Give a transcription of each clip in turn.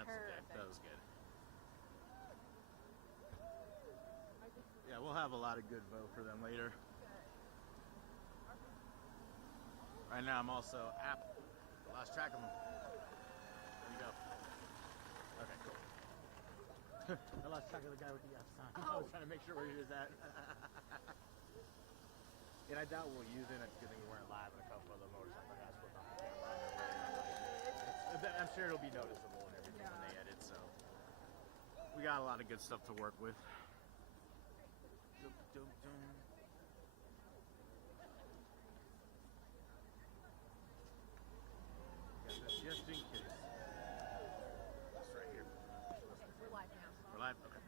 That's Perfect. good. That was good. Yeah, we'll have a lot of good vote for them later. Right now, I'm also lost track of them. There you go. Okay, cool. I lost track of the guy with the F sign. I was trying to make sure where he was at. And I doubt we'll use it. It's good thing we weren't live in a couple of the motorcycle guys put on the camera. I'm sure it'll be noticeable and everything when they edit. So we got a lot of good stuff to work with. Dum, dum, dum. Got this just in case. This right here. We're live now. We're live? Okay.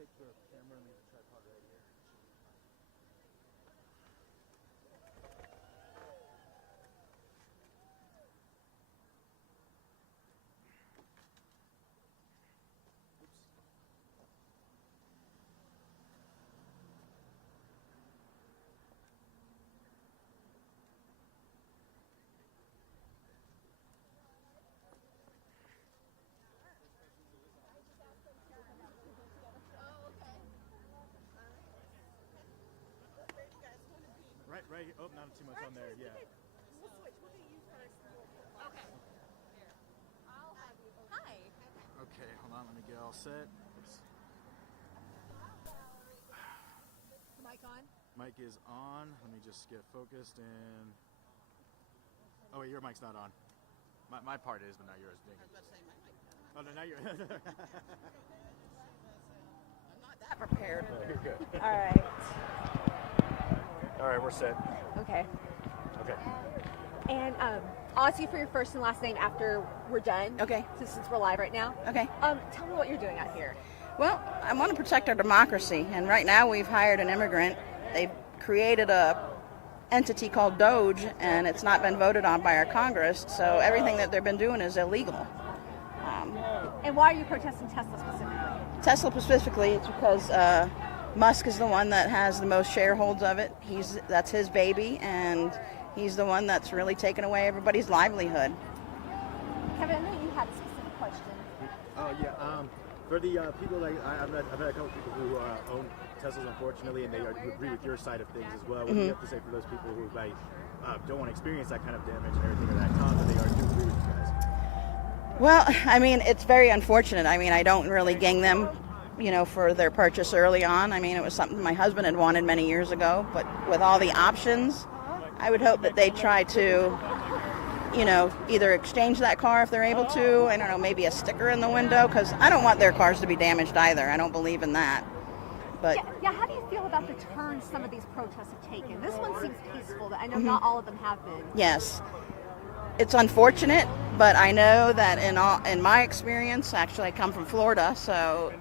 take the camera and leave the tripod right here. Right here. Oh, not too much on there. Yeah. We'll switch. We'll do you first. Okay. Here. I'll have you. Hi. Okay, hold on. Let me get all set. Oops. Mic on? Mic is on. Let me just get focused and. Oh wait, your mic's not on. My part is, but not yours. Dang it. I was about to say my mic. Oh no, not yours. I'm not that prepared. You're good. All right. All right, we're set. Okay. Okay. And I'll ask you for your first and last name after we're done. Okay. Since we're live right now. Okay. Tell me what you're doing out here. Well, I want to protect our democracy, and right now we've hired an immigrant. They've created a entity called Doge, and it's not been voted on by our Congress, so everything that they've been doing is illegal. And why are you protesting Tesla specifically? Tesla specifically, it's because Musk is the one that has the most shareholds of it. That's his baby, and he's the one that's really taken away everybody's livelihood. Kevin, I know you had a specific question. Oh yeah. For the people like I've had a couple people who own Teslas, unfortunately, and they agree with your side of things as well. What do you have to say for those people who like don't want to experience that kind of damage and everything of that kind, but they do agree with you guys? Well, I mean, it's very unfortunate. I mean, I don't really gang them, for their purchase early on. I mean, it was something my husband had wanted many years ago, but with all the options, I would hope that they try to, either exchange that car if they're able to. I don't know, maybe a sticker in the window, because I don't want their cars to be damaged either. I don't believe in that. But yeah, how do you feel about the turn some of these protests have taken? This one seems peaceful, but I know not all of them have been. yes, it's unfortunate, but I know that in my experience, actually I come from Florida, so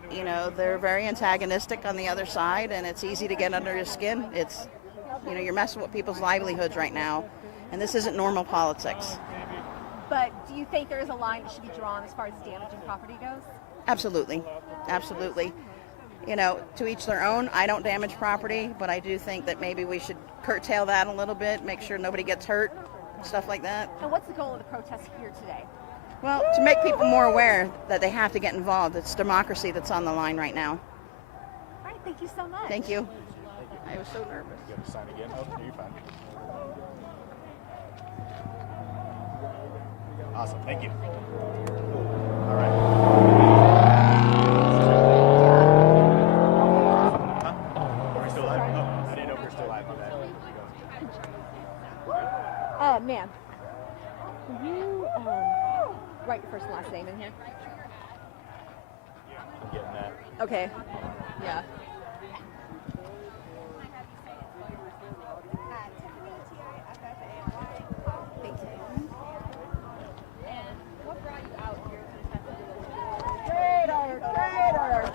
they're very antagonistic on the other side, and it's easy to get under your skin. It's you're messing with people's livelihoods right now, and this isn't normal politics. But do you think there is a line that should be drawn as far as damaging property goes? Absolutely. To each their own. I don't damage property, but I do think that maybe we should curtail that a little bit, make sure nobody gets hurt, stuff like that. And what's the goal of the protest here today? Well, to make people more aware that they have to get involved. It's democracy that's on the line right now. All right, thank you so much. Thank you. I was so nervous. You have to sign again? Oh, you're fine. Awesome, thank you. All right. Are we still live? Oh, I didn't know we were still live on that. Ma'am, will you write your first and last name in here? I'm getting that. Okay. Yeah. Thank you. And what brought you out here to Tesla? Trader!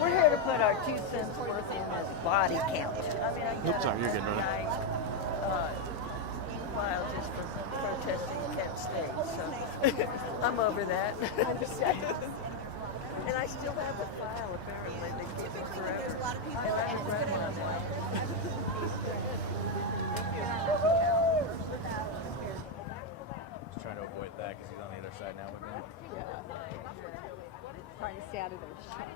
We're here to put our 2 cents worth in this body count. Oops, sorry, you're getting rid of it. Meanwhile, just for protesting Kent State, so I'm over that. And I still have the file, apparently. They keep it forever. There's a lot of people, And and I'm it's good grandma enough. now. Just trying to avoid that because he's on the other side now with me. Trying to stay out of their shot.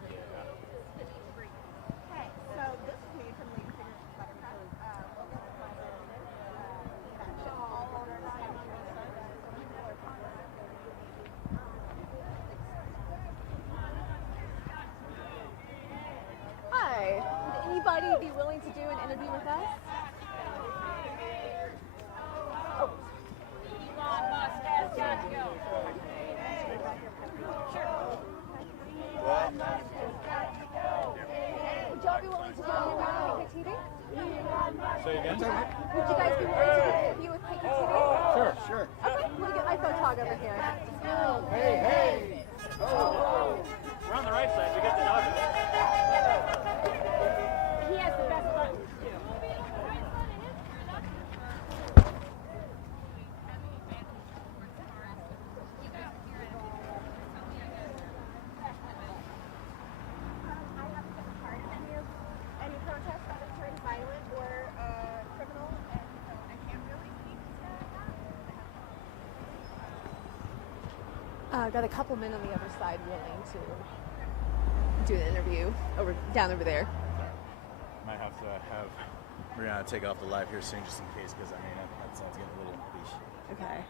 Okay, so this is made from leaf finger buttercup. Hi. Would anybody be willing to do an interview with us? Oh. Would y'all be willing to do an interview with KKTV? Say again? Would you guys be willing to do an interview with KKTV? Sure. Okay, let me get my photog over here. Hey! We're on the right side, we got the dog. He has the best buttons too. Any protest that has turned violent or criminal, and I can't really speak to that. Got a couple men on the other side willing to do an interview down over there. Might have to have. We're gonna take off the live here soon, just in case, because I mean that sounds getting a little leash. Okay.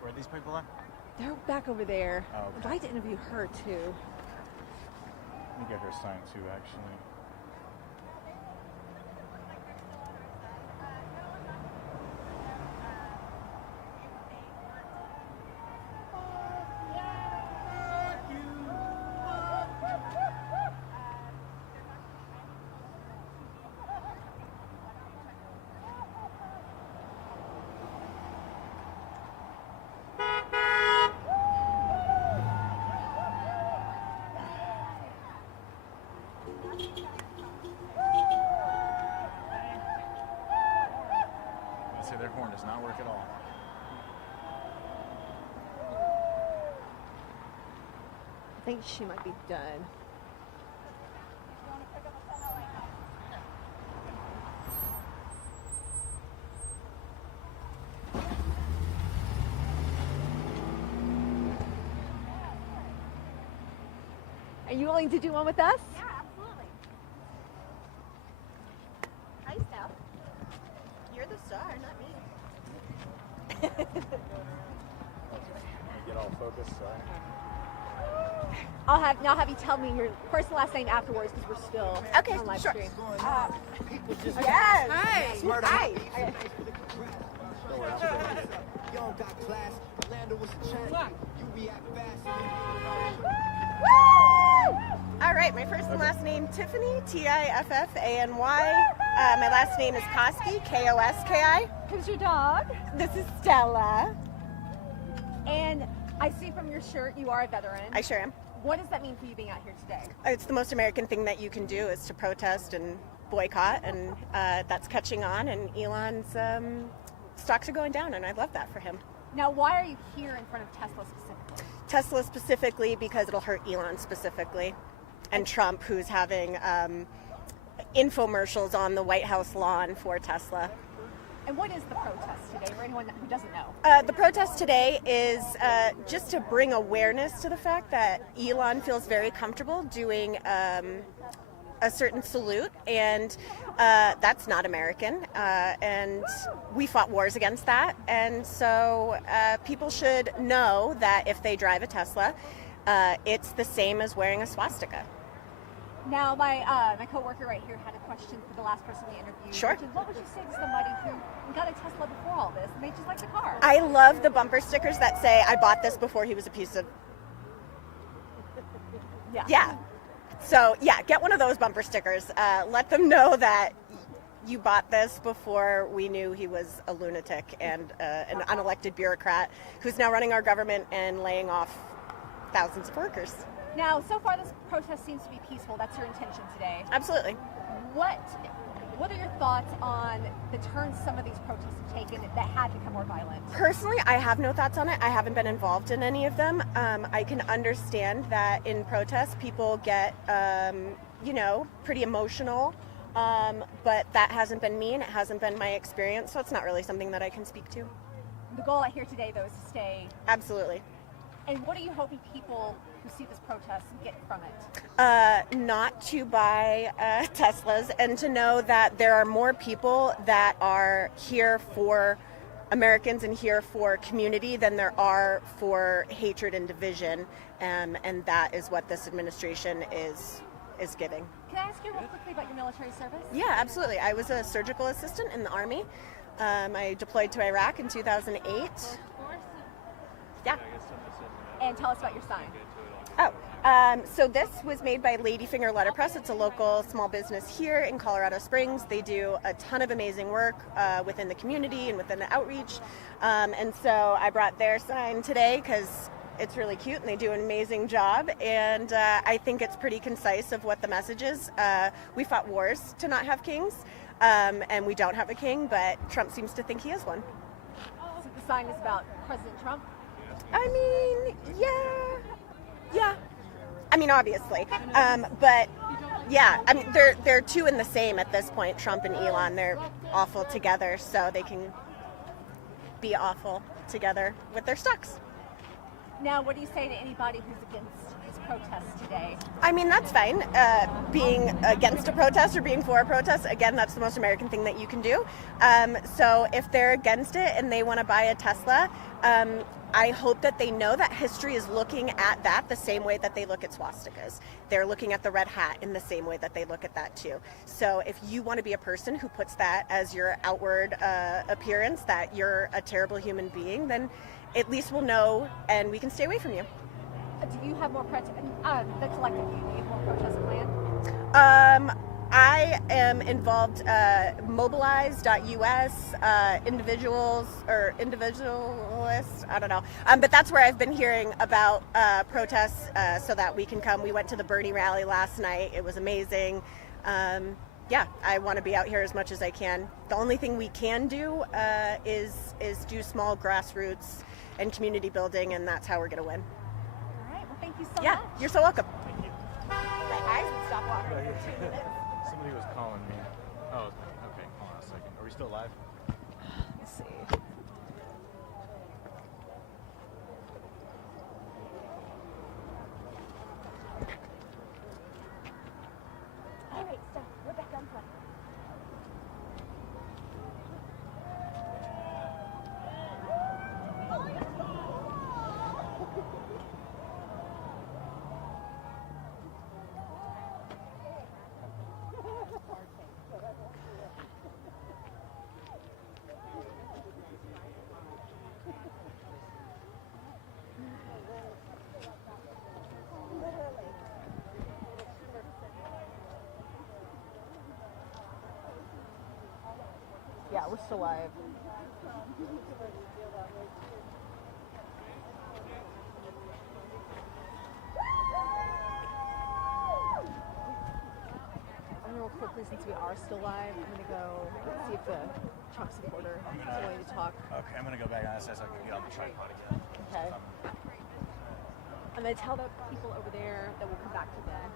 Where are these people at? They're back over there. Oh, okay. I'd like to interview her too. Let me get her signed too, actually. I say their horn does not work at all. I think she might be done. Are you willing to do one with us? Yeah, absolutely. Hi, Steph. You're the star, not me. Get all focused, sorry. I'll have you tell me your first and last name afterwards because we're still Okay, on live sure. stream. Yes. Hi. Hi. Y'all got class. Orlando was a champion. You react fast. All right, my first and last name Tiffany, Tiffany. My last name is Koski, Koski. Who's your dog? This is Stella. And I see from your shirt you are a veteran. I sure am. What does that mean for you being out here today? It's the most American thing that you can do is to protest and boycott, and that's catching on. And Elon's stocks are going down, and I love that for him. Now, why are you here in front of Tesla specifically? Tesla specifically because it'll hurt Elon specifically, and Trump, who's having infomercials on the White House lawn for Tesla. And what is the protest today for anyone who doesn't know? The protest today is just to bring awareness to the fact that Elon feels very comfortable doing a certain salute, and that's not American, and we fought wars against that, and so people should know that if they drive a Tesla, it's the same as wearing a swastika. Now, my coworker right here had a question for the last person we interviewed. Sure. Which is, what would you say to somebody who got a Tesla before all this and they just like the car? I love the bumper stickers that say, I bought this before he was a piece of... Yeah. So, yeah, get one of those bumper stickers. Let them know that you bought this before we knew he was a lunatic and an unelected bureaucrat who's now running our government and laying off thousands of workers. Now, so far this protest seems to be peaceful. That's your intention today. Absolutely. What What are your thoughts on the turn some of these protests have taken that had become more violent? Personally, I have no thoughts on it. I haven't been involved in any of them. I can understand that in protests people get, pretty emotional, but that hasn't been me and it hasn't been my experience, so it's not really something that I can speak to. The goal out here today, though, is to stay. Absolutely. And what are you hoping people who see this protest get from it? Not to buy Teslas and to know that there are more people that are here for Americans and here for community than there are for hatred and division, and that is what this administration is giving. Can I ask you real quickly about your military service? Yeah, absolutely. I was a surgical assistant in the Army. I deployed to Iraq in 2008. Yeah. And tell us about your sign. So this was made by Ladyfinger Letterpress. It's a local small business here in Colorado Springs. They do a ton of amazing work within the community and within the outreach. And so I brought their sign today because it's really cute and they do an amazing job. And I think it's pretty concise of what the message is. We fought wars to not have kings, and we don't have a king, but Trump seems to think he is one. So the sign is about President Trump? I mean, yeah. I mean, obviously, but yeah. I mean, they're two in the same at this point. Trump and Elon, they're awful together, so they can be awful together with their stocks. Now, what do you say to anybody who's against these protests today? I mean, that's fine. Being against a protest or being for a protest, again, that's the most American thing that you can do. So if they're against it and they want to buy a Tesla, I hope that they know that history is looking at that the same way that they look at swastikas. They're looking at the red hat in the same way that they look at that too. So if you want to be a person who puts that as your outward appearance, that you're a terrible human being, then at least we'll know and we can stay away from you. Do you have more the collective, do you have more protests planned? I am involved, mobilize.us, individuals or individualists, I don't know. But that's where I've been hearing about protests so that we can come. We went to the Bernie rally last night. It was amazing. Yeah, I want to be out here as much as I can. The only thing we can do is do small grassroots and community building, and that's how we're going to win. All right, well, thank you so much. Yeah, you're so welcome. Thank you. I would stop walking for 2 minutes. Somebody was calling me. Oh, okay. Hold on a second. Are we still live? Let's see. All right, stop. We're back on play. Yeah, we're still live. Real quickly, since we are still live, I'm going to go see if the Trump supporter is willing to talk. Okay, I'm gonna go back on this so I can get on the tripod again. Okay. I'm going to tell the people over there that we'll come back to them.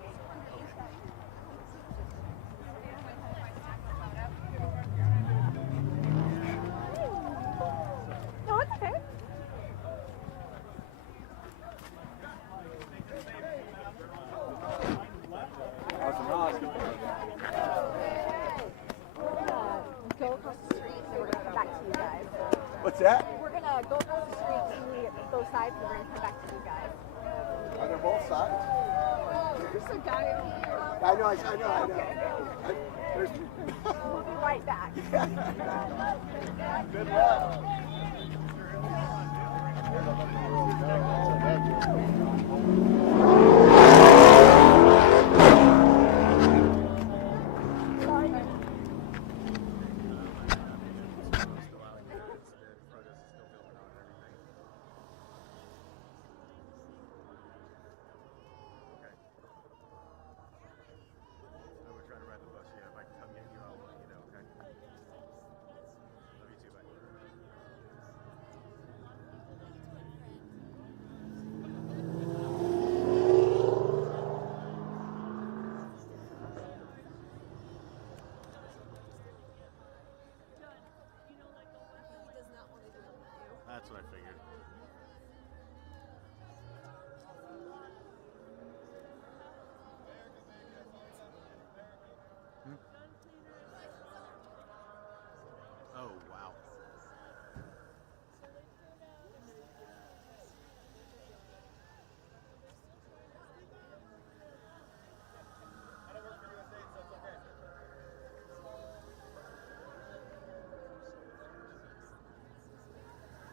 No, it's okay. Go across the street and we're going to come back to you guys. What's that? We're going to go across the street to both sides and we're going to come back to you guys. Are there both sides? There's a guy over here. I know. There's... We'll be right back. Good luck. I would try to ride the bus, yeah. If I can come get you, I'll let you know. That's what I figured. Hmm? Oh, wow.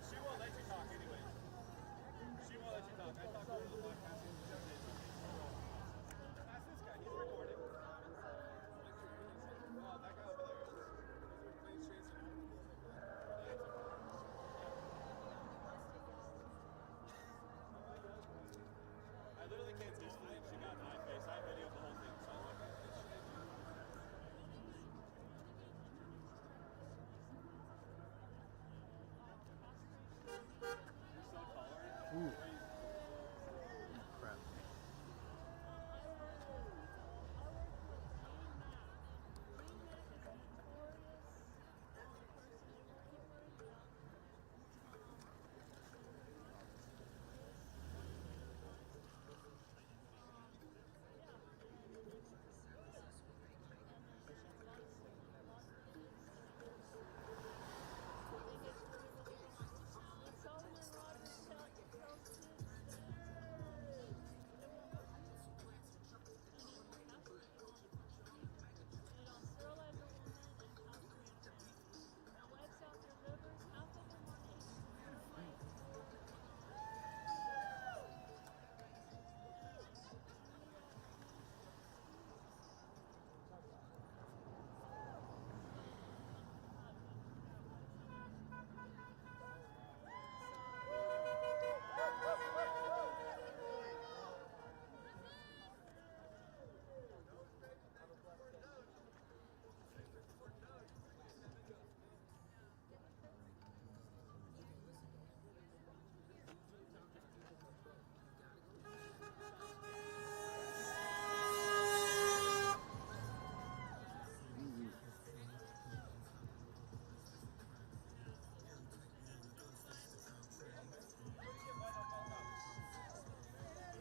She won't let you talk anyway. She won't let you talk. I talked to her on the podcast the other day. Ask this guy. He's recording. Oh, that guy over there is. He's chasing him. I literally can't tell if she got my face. I videoed the whole thing, so I was like, this shit. You're so tolerant. Ooh. Crap.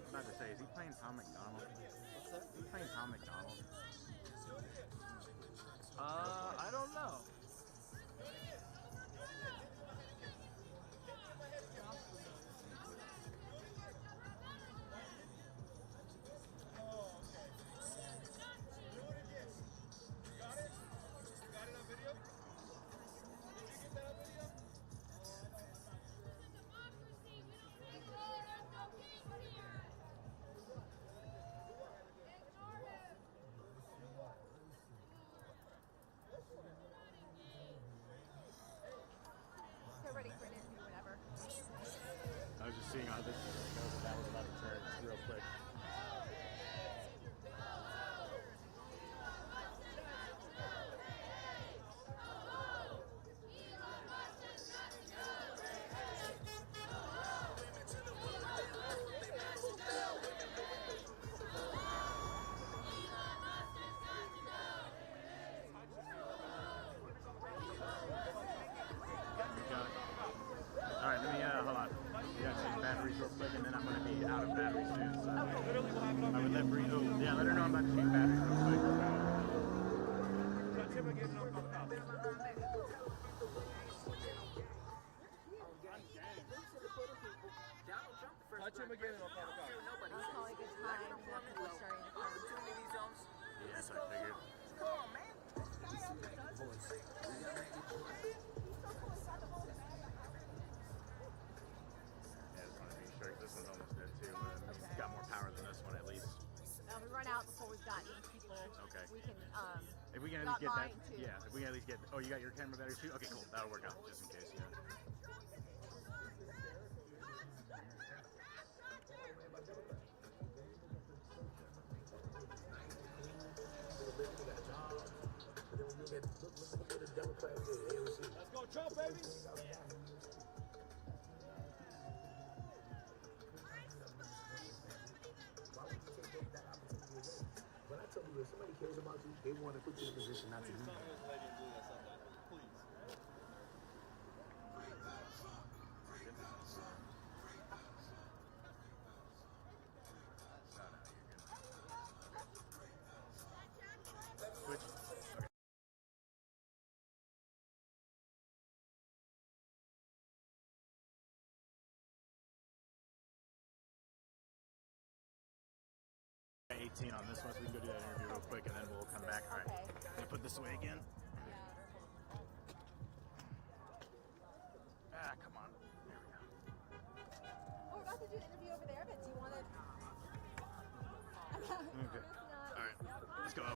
I'm about to say, is he playing Tom McDonald? What's that? Is he playing Tom McDonald? I don't know. They're ready for an interview whenever. I was just seeing how this is going to go, but that was about to turn real quick. Alright, let me, hold on. We gotta change batteries real quick, and then I'm gonna be out of batteries soon, so. Literally, we'll have it on I would video. let Bree, oh, yeah, let her know I'm about to change batteries real quick. Touch him again and I'll come out. Touch him again and I'll come out. It's probably a good time for people starting to come. Yes, I figured. Yeah, I just want to be sure, 'cause this one's almost dead too, but it's got more power than this one at least. We run out before we've gotten people. Okay. We can. If we can at got least get that, mine, too. yeah, if we can at least get, oh, you got your camera battery too? Okay, cool, that'll work out, just in case, yeah. Let's go, Trump, baby. But I tell you, if somebody cares about you, they want to put you in a position not to Please do tell that. me there's a lady in blue that said that. Please. this way again.